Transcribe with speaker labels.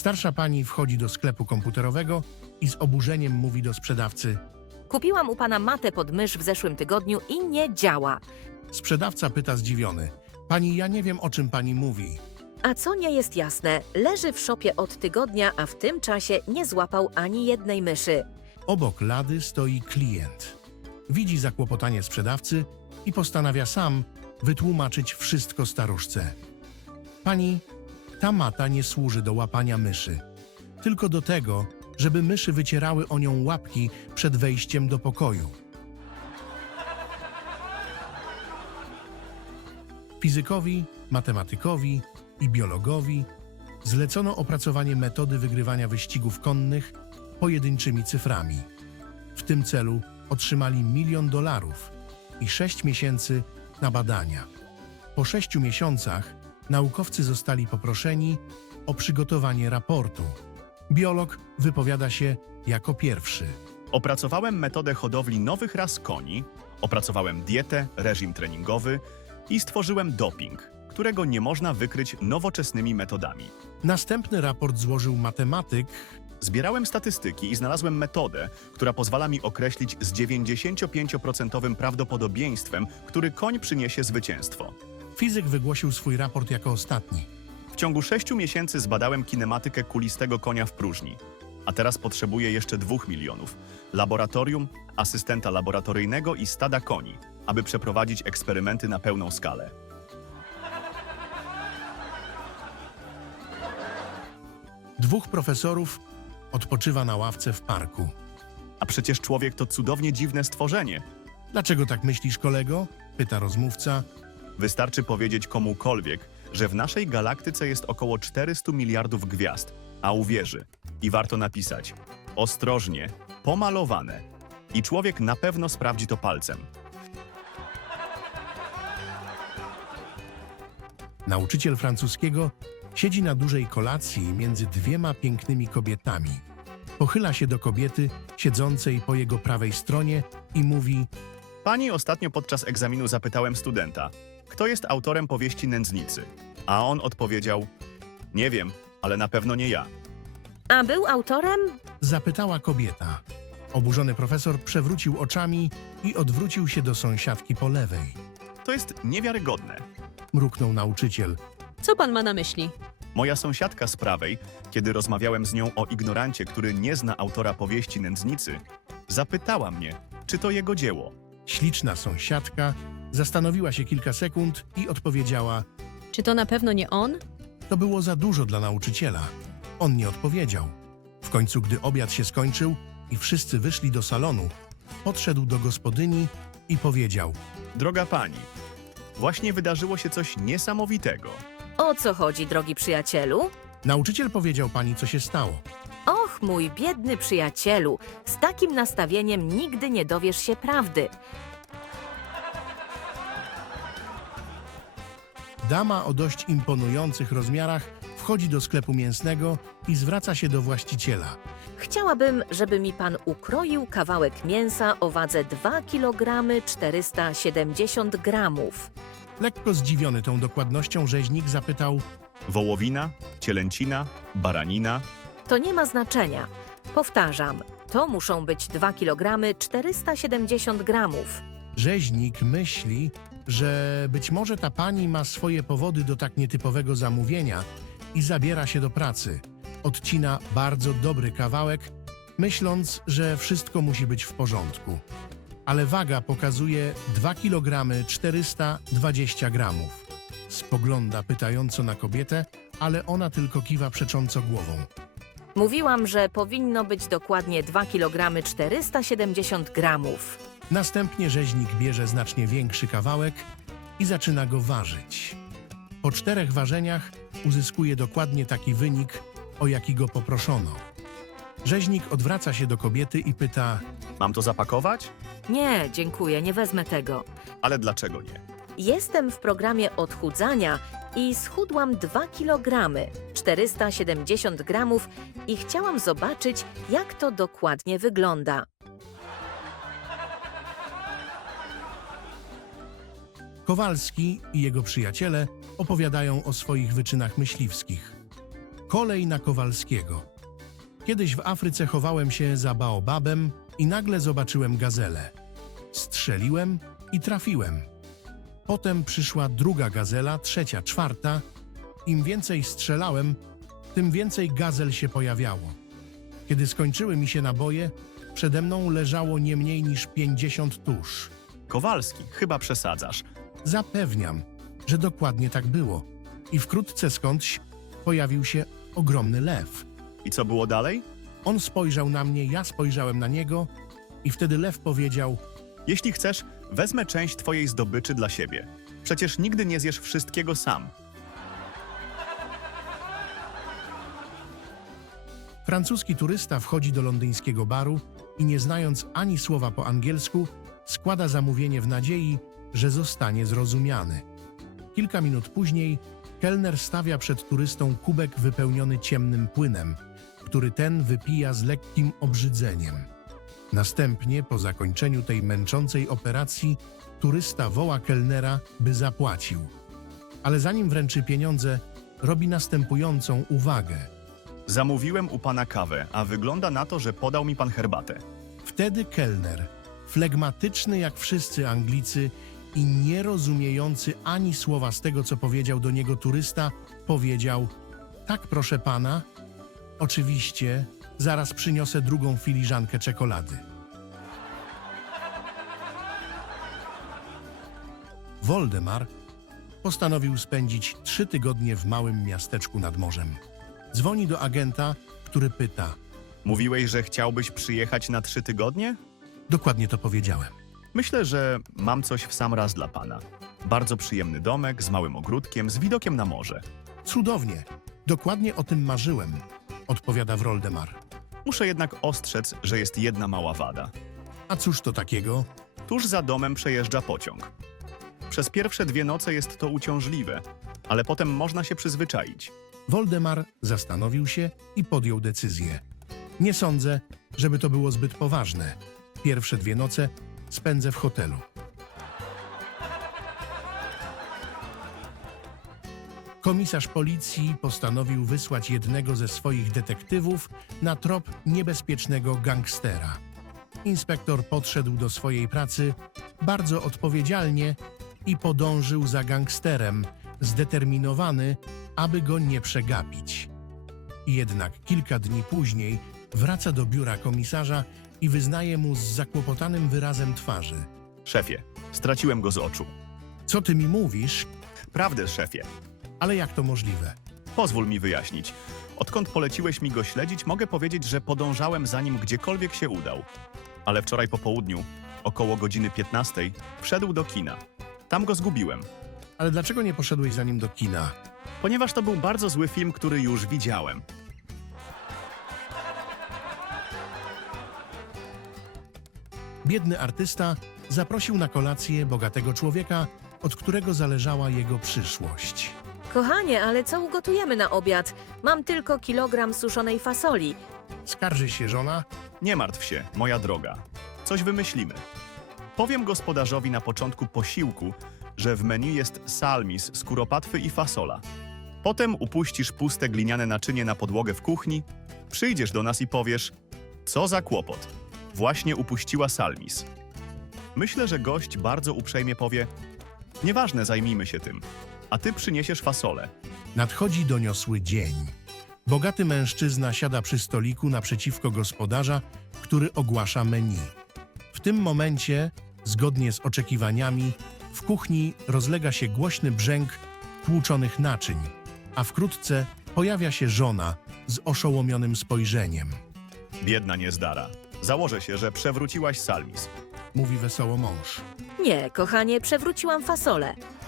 Speaker 1: Starsza pani wchodzi do sklepu komputerowego i z oburzeniem mówi do sprzedawcy.
Speaker 2: Kupiłam u pana matę pod mysz w zeszłym tygodniu i nie działa.
Speaker 1: Sprzedawca pyta zdziwiony. Pani, ja nie wiem, o czym pani mówi.
Speaker 2: A co nie jest jasne, leży w szopie od tygodnia, a w tym czasie nie złapał ani jednej myszy.
Speaker 1: Obok lady stoi klient. Widzi zakłopotanie sprzedawcy i postanawia sam wytłumaczyć wszystko staruszce. Pani, ta mata nie służy do łapania myszy, tylko do tego, żeby myszy wycierały o nią łapki przed wejściem do pokoju. Fizykowi, matematykowi i biologowi zlecono opracowanie metody wygrywania wyścigów konnych pojedynczymi cyframi. W tym celu otrzymali $1 milion i 6 miesięcy na badania. Po 6 miesiącach naukowcy zostali poproszeni o przygotowanie raportu. Biolog wypowiada się jako pierwszy.
Speaker 3: Opracowałem metodę hodowli nowych ras koni, opracowałem dietę, reżim treningowy i stworzyłem doping, którego nie można wykryć nowoczesnymi metodami.
Speaker 1: Następny raport złożył matematyk.
Speaker 3: Zbierałem statystyki i znalazłem metodę, która pozwala mi określić z 95% prawdopodobieństwem, który koń przyniesie zwycięstwo.
Speaker 1: Fizyk wygłosił swój raport jako ostatni.
Speaker 3: W ciągu 6 miesięcy zbadałem kinematykę kulistego konia w próżni, a teraz potrzebuję jeszcze 2 milionów. Laboratorium, asystenta laboratoryjnego i stada koni, aby przeprowadzić eksperymenty na pełną skalę.
Speaker 1: Dwóch profesorów odpoczywa na ławce w parku.
Speaker 3: A przecież człowiek to cudownie dziwne stworzenie.
Speaker 1: Dlaczego tak myślisz, kolego? Pyta rozmówca.
Speaker 3: Wystarczy powiedzieć komukolwiek, że w naszej galaktyce jest około 400 miliardów gwiazd, a uwierzy. I warto napisać: ostrożnie, pomalowane. I człowiek na pewno sprawdzi to palcem.
Speaker 1: Nauczyciel francuskiego siedzi na dużej kolacji między dwiema pięknymi kobietami. Pochyla się do kobiety siedzącej po jego prawej stronie i mówi:
Speaker 3: Pani, ostatnio podczas egzaminu zapytałem studenta, kto jest autorem powieści Nędznicy, a on odpowiedział: nie wiem, ale na pewno nie ja.
Speaker 2: A był autorem?
Speaker 1: Zapytała kobieta. Oburzony profesor przewrócił oczami i odwrócił się do sąsiadki po lewej.
Speaker 3: To jest niewiarygodne.
Speaker 1: Mruknął nauczyciel.
Speaker 4: Co pan ma na myśli?
Speaker 3: Moja sąsiadka z prawej, kiedy rozmawiałem z nią o ignorancie, który nie zna autora powieści Nędznicy, zapytała mnie, czy to jego dzieło.
Speaker 1: Śliczna sąsiadka zastanowiła się kilka sekund i odpowiedziała:
Speaker 4: Czy to na pewno nie on?
Speaker 1: to było za dużo dla nauczyciela. On nie odpowiedział. W końcu, gdy obiad się skończył i wszyscy wyszli do salonu, podszedł do gospodyni i powiedział:
Speaker 3: Droga pani, właśnie wydarzyło się coś niesamowitego.
Speaker 2: O co chodzi, drogi przyjacielu?
Speaker 1: nauczyciel powiedział pani, co się stało.
Speaker 2: Och, mój biedny przyjacielu, z takim nastawieniem nigdy nie dowiesz się prawdy.
Speaker 1: Dama o dość imponujących rozmiarach wchodzi do sklepu mięsnego i zwraca się do właściciela.
Speaker 2: Chciałabym, żeby mi pan ukroił kawałek mięsa o wadze 2 kg 470 gramów.
Speaker 1: Lekko zdziwiony tą dokładnością rzeźnik zapytał:
Speaker 3: Wołowina, cielęcina, baranina.
Speaker 2: To nie ma znaczenia. Powtarzam, to muszą być 2 kg 470 gramów.
Speaker 1: rzeźnik myśli, że być może ta pani ma swoje powody do tak nietypowego zamówienia i zabiera się do pracy. Odcina bardzo dobry kawałek, myśląc, że wszystko musi być w porządku. Ale waga pokazuje 2 kg 420 gramów. Spogląda pytająco na kobietę, ale ona tylko kiwa przecząco głową.
Speaker 2: Mówiłam, że powinno być dokładnie 2 kg 470 gramów.
Speaker 1: Następnie rzeźnik bierze znacznie większy kawałek i zaczyna go ważyć. Po 4 ważeniach uzyskuje dokładnie taki wynik, o jaki go poproszono. Rzeźnik odwraca się do kobiety i pyta:
Speaker 3: Mam to zapakować?
Speaker 2: Nie, dziękuję, nie wezmę tego.
Speaker 3: Ale dlaczego nie?
Speaker 2: Jestem w programie odchudzania i schudłam 2 kg 470 gramów i chciałam zobaczyć, jak to dokładnie wygląda.
Speaker 1: Kowalski i jego przyjaciele opowiadają o swoich wyczynach myśliwskich. Kolej na Kowalskiego. Kiedyś w Afryce chowałem się za baobabem i nagle zobaczyłem gazelę. Strzeliłem i trafiłem. Potem przyszła druga gazela, trzecia, czwarta. Im więcej strzelałem, tym więcej gazel się pojawiało. Kiedy skończyły mi się naboje, przede mną leżało nie mniej niż 50 tusz.
Speaker 3: Kowalski, chyba przesadzasz.
Speaker 1: Zapewniam, że dokładnie tak było. I wkrótce skądś pojawił się ogromny lew.
Speaker 3: I co było dalej?
Speaker 1: On spojrzał na mnie, ja spojrzałem na niego i wtedy lew powiedział:
Speaker 3: Jeśli chcesz, wezmę część twojej zdobyczy dla siebie. Przecież nigdy nie zjesz wszystkiego sam.
Speaker 1: francuski turysta wchodzi do londyńskiego baru i nie znając ani słowa po angielsku, składa zamówienie w nadziei, że zostanie zrozumiany. Kilka minut później kelner stawia przed turystą kubek wypełniony ciemnym płynem, który ten wypija z lekkim obrzydzeniem. Następnie, po zakończeniu tej męczącej operacji, turysta woła kelnera, by zapłacił. Ale zanim wręczy pieniądze, robi następującą uwagę.
Speaker 3: Zamówiłem u pana kawę, a wygląda na to, że podał mi pan herbatę.
Speaker 1: Wtedy kelner, flegmatyczny jak wszyscy Anglicy i nie rozumiejący ani słowa z tego, co powiedział do niego turysta, powiedział: tak, proszę pana, oczywiście, zaraz przyniosę drugą filiżankę czekolady. Woldemar postanowił spędzić 3 tygodnie w małym miasteczku nad morzem. Dzwoni do agenta, który pyta:
Speaker 3: Mówiłeś, że chciałbyś przyjechać na 3 tygodnie?
Speaker 1: dokładnie to powiedziałem.
Speaker 3: Myślę, że mam coś w sam raz dla pana. Bardzo przyjemny domek z małym ogródkiem, z widokiem na morze.
Speaker 1: Cudownie, dokładnie o tym marzyłem, odpowiada Woldemar.
Speaker 3: Muszę jednak ostrzec, że jest jedna mała wada.
Speaker 1: A cóż to takiego?
Speaker 3: Tuż za domem przejeżdża pociąg. Przez pierwsze 2 noce jest to uciążliwe, ale potem można się przyzwyczaić.
Speaker 1: Woldemar zastanowił się i podjął decyzję. Nie sądzę, żeby to było zbyt poważne. Pierwsze 2 noce spędzę w hotelu. Komisarz policji postanowił wysłać jednego ze swoich detektywów na trop niebezpiecznego gangstera. Inspektor podszedł do swojej pracy bardzo odpowiedzialnie i podążył za gangsterem, zdeterminowany, aby go nie przegapić. Jednak kilka dni później wraca do biura komisarza i wyznaje mu z zakłopotanym wyrazem twarzy:
Speaker 3: Szefie, straciłem go z oczu.
Speaker 1: co ty mi mówisz?
Speaker 3: Prawdę, szefie.
Speaker 1: Ale jak to możliwe?
Speaker 3: Pozwól mi wyjaśnić. Odkąd poleciłeś mi go śledzić, mogę powiedzieć, że podążałem za nim gdziekolwiek się udał. Ale wczoraj po południu, około godziny 15, wszedł do kina. Tam go zgubiłem,
Speaker 1: Ale dlaczego nie poszedłeś za nim do kina?
Speaker 3: ponieważ to był bardzo zły film, który już widziałem.
Speaker 1: Biedny artysta zaprosił na kolację bogatego człowieka, od którego zależała jego przyszłość.
Speaker 2: Kochanie, ale co ugotujemy na obiad? Mam tylko kilogram suszonej fasoli.
Speaker 1: Skarży się żona:
Speaker 3: Nie martw się, moja droga. Coś wymyślimy. Powiem gospodarzowi na początku posiłku, że w menu jest salmis z kuropatwy i fasola. Potem upuścisz puste gliniane naczynie na podłogę w kuchni, przyjdziesz do nas i powiesz: co za kłopot, właśnie upuściła salmis. Myślę, że gość bardzo uprzejmie powie: nieważne, zajmijmy się tym, a ty przyniesiesz fasolę.
Speaker 1: Nadchodzi doniosły dzień. Bogaty mężczyzna siada przy stoliku naprzeciwko gospodarza, który ogłasza menu. W tym momencie, zgodnie z oczekiwaniami, w kuchni rozlega się głośny brzęk tłuczonych naczyń, a wkrótce pojawia się żona z oszołomionym spojrzeniem.
Speaker 3: Biedna niezdara. Założę się, że przewróciłaś salmis.
Speaker 1: Mówi wesoło mąż.
Speaker 2: Nie, kochanie, przewróciłam fasolę.